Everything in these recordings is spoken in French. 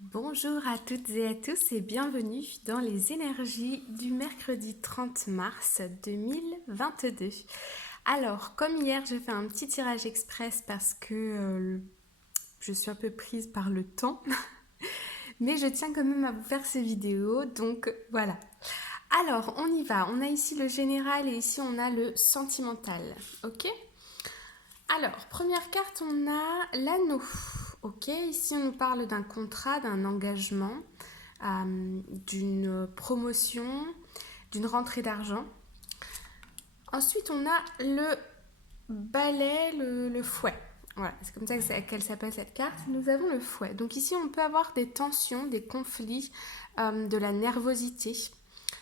Bonjour à toutes et à tous et bienvenue dans les énergies du mercredi 30 mars 2022. Alors, comme hier, j'ai fait un petit tirage express parce que je suis un peu prise par le temps, mais je tiens quand même à vous faire ces vidéos, donc voilà. Alors, on y va. On a ici le général et ici on a le sentimental, ok? Alors, première carte, on a l'anneau. Ok, ici on nous parle d'un contrat, d'un engagement, d'une promotion, d'une rentrée d'argent. Ensuite, on a le balai, le fouet. Voilà, c'est comme ça qu'elle s'appelle cette carte. Nous avons le fouet. Donc ici, on peut avoir des tensions, des conflits, de la nervosité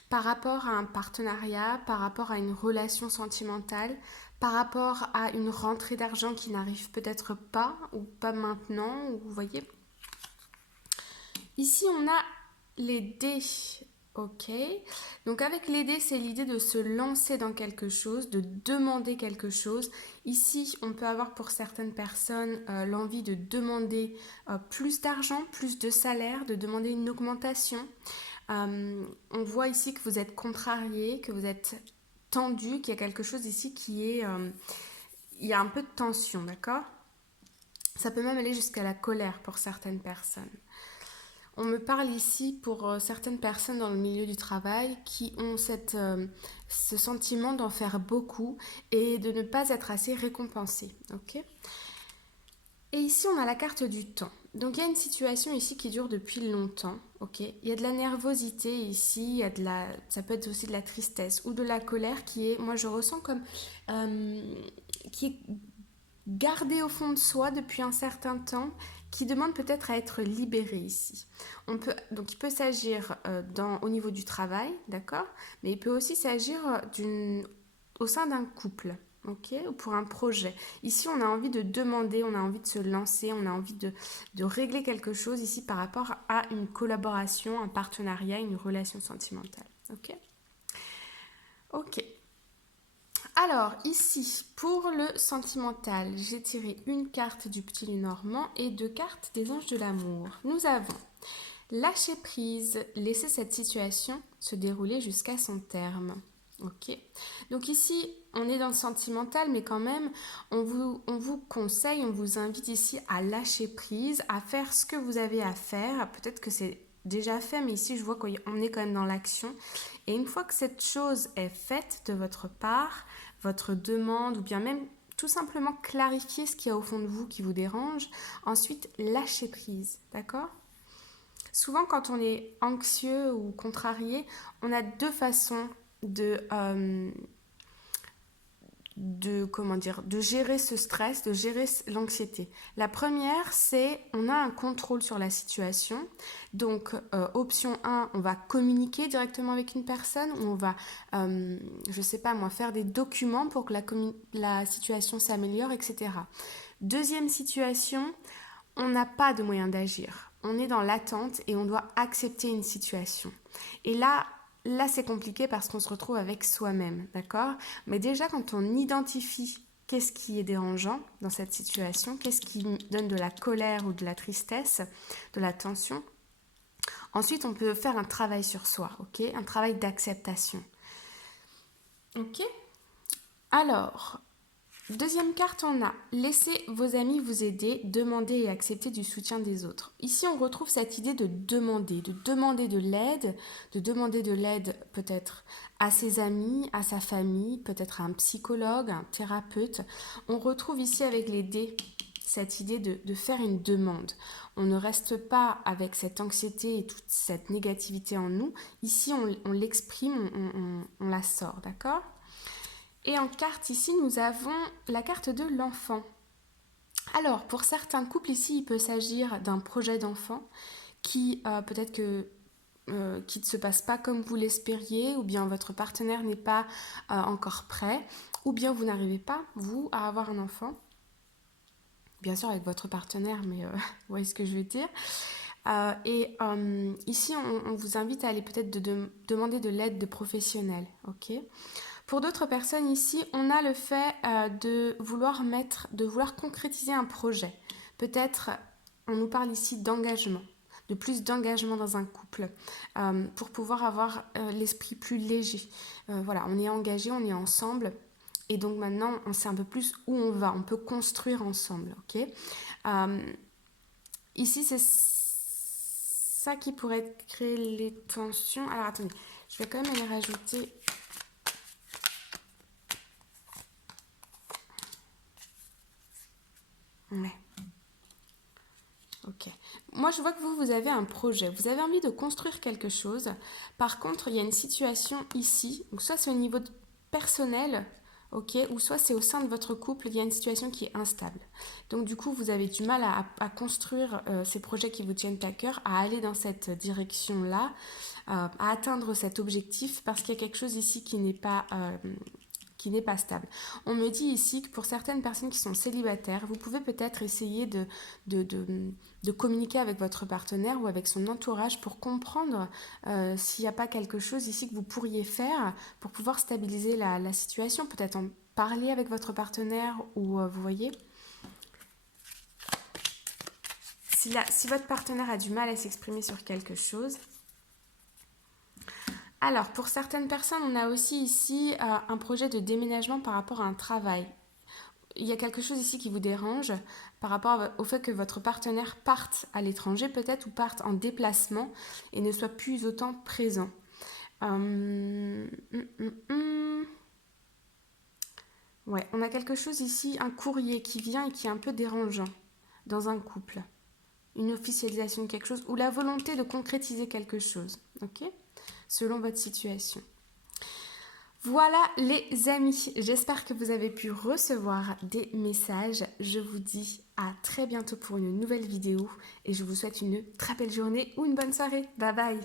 par rapport à un partenariat, par rapport à une relation sentimentale, par rapport à une rentrée d'argent qui n'arrive peut-être pas ou pas maintenant, ou vous voyez. Ici, on a les dés. Ok. Donc avec les dés, c'est l'idée de se lancer dans quelque chose, de demander quelque chose. Ici, on peut avoir pour certaines personnes l'envie de demander plus d'argent, plus de salaire, de demander une augmentation. On voit ici que vous êtes contrarié, que vous êtes tendu, qu'il y a quelque chose ici qui est... il y a un peu de tension, d'accord? Ça peut même aller jusqu'à la colère pour certaines personnes. On me parle ici pour certaines personnes dans le milieu du travail qui ont ce sentiment d'en faire beaucoup et de ne pas être assez récompensés. Ok. Et ici, on a la carte du temps. Donc, il y a une situation ici qui dure depuis longtemps. Ok. Il y a de la nervosité ici, ça peut être aussi de la tristesse ou de la colère qui est, moi je ressens comme, qui est gardée au fond de soi depuis un certain temps, qui demande peut-être à être libérée ici. Donc il peut s'agir au niveau du travail, d'accord, mais il peut aussi s'agir au sein d'un couple, ok, ou pour un projet. Ici, on a envie de demander, on a envie de se lancer, on a envie de régler quelque chose ici par rapport à une collaboration, un partenariat, une relation sentimentale, ok. Ok. Alors, ici, pour le sentimental, j'ai tiré une carte du petit Lenormand et deux cartes des anges de l'amour. Nous avons lâcher prise, laisser cette situation se dérouler jusqu'à son terme. Ok. Donc ici, on est dans le sentimental, mais quand même, on vous conseille, on vous invite ici à lâcher prise, à faire ce que vous avez à faire. Peut-être que c'est déjà fait, mais ici, je vois qu'on est quand même dans l'action. Et une fois que cette chose est faite de votre part, votre demande, ou bien même tout simplement clarifier ce qu'il y a au fond de vous qui vous dérange, ensuite lâcher prise, d'accord? Souvent, quand on est anxieux ou contrarié, on a deux façons de gérer ce stress, de gérer l'anxiété. La première, c'est on a un contrôle sur la situation. Donc, option 1, on va communiquer directement avec une personne ou on va, je sais pas moi, faire des documents pour que la situation s'améliore, etc. Deuxième situation, on n'a pas de moyen d'agir. On est dans l'attente et on doit accepter une situation. Et là c'est compliqué parce qu'on se retrouve avec soi-même, d'accord? Mais déjà, quand on identifie qu'est-ce qui est dérangeant dans cette situation, qu'est-ce qui donne de la colère ou de la tristesse, de la tension, ensuite on peut faire un travail sur soi, ok? Un travail d'acceptation. Ok? Alors, deuxième carte, on a laissez vos amis vous aider, demander et accepter du soutien des autres. Ici, on retrouve cette idée de demander de l'aide peut-être à ses amis, à sa famille, peut-être à un psychologue, un thérapeute. On retrouve ici avec les dés cette idée de faire une demande. On ne reste pas avec cette anxiété et toute cette négativité en nous. Ici, on l'exprime, on la sort, d'accord? Et en carte ici, nous avons la carte de l'enfant. Alors, pour certains couples ici, il peut s'agir d'un projet d'enfant qui peut-être qui ne se passe pas comme vous l'espériez, ou bien votre partenaire n'est pas encore prêt, ou bien vous n'arrivez pas, vous, à avoir un enfant. Bien sûr avec votre partenaire, mais vous voyez ce que je veux dire. Ici, on vous invite à aller peut-être demander de l'aide de professionnels, ok? Pour d'autres personnes ici, on a le fait de vouloir concrétiser un projet. Peut-être, on nous parle ici d'engagement. de plus d'engagement dans un couple, pour pouvoir avoir l'esprit plus léger. Voilà, on est engagé, on est ensemble. Et donc maintenant, on sait un peu plus où on va. On peut construire ensemble, ok? Ici, c'est ça qui pourrait créer les tensions. Alors, attendez, je vais quand même les rajouter. Ouais. Ok. Moi, je vois que vous avez un projet. Vous avez envie de construire quelque chose. Par contre, il y a une situation ici. Donc, soit c'est au niveau personnel, ok, ou soit c'est au sein de votre couple, il y a une situation qui est instable. Donc, du coup, vous avez du mal à construire ces projets qui vous tiennent à cœur, à aller dans cette direction-là, à atteindre cet objectif, parce qu'il y a quelque chose ici qui n'est pas stable. On me dit ici que pour certaines personnes qui sont célibataires, vous pouvez peut-être essayer de communiquer avec votre partenaire ou avec son entourage pour comprendre s'il n'y a pas quelque chose ici que vous pourriez faire pour pouvoir stabiliser la situation. Peut-être en parler avec votre partenaire ou vous voyez. Si votre partenaire a du mal à s'exprimer sur quelque chose. Alors, pour certaines personnes, on a aussi ici un projet de déménagement par rapport à un travail. Il y a quelque chose ici qui vous dérange par rapport au fait que votre partenaire parte à l'étranger peut-être ou parte en déplacement et ne soit plus autant présent. Ouais, on a quelque chose ici, un courrier qui vient et qui est un peu dérangeant dans un couple. Une officialisation de quelque chose ou la volonté de concrétiser quelque chose, ok ? Selon votre situation. Voilà les amis, j'espère que vous avez pu recevoir des messages. Je vous dis à très bientôt pour une nouvelle vidéo et je vous souhaite une très belle journée ou une bonne soirée. Bye bye.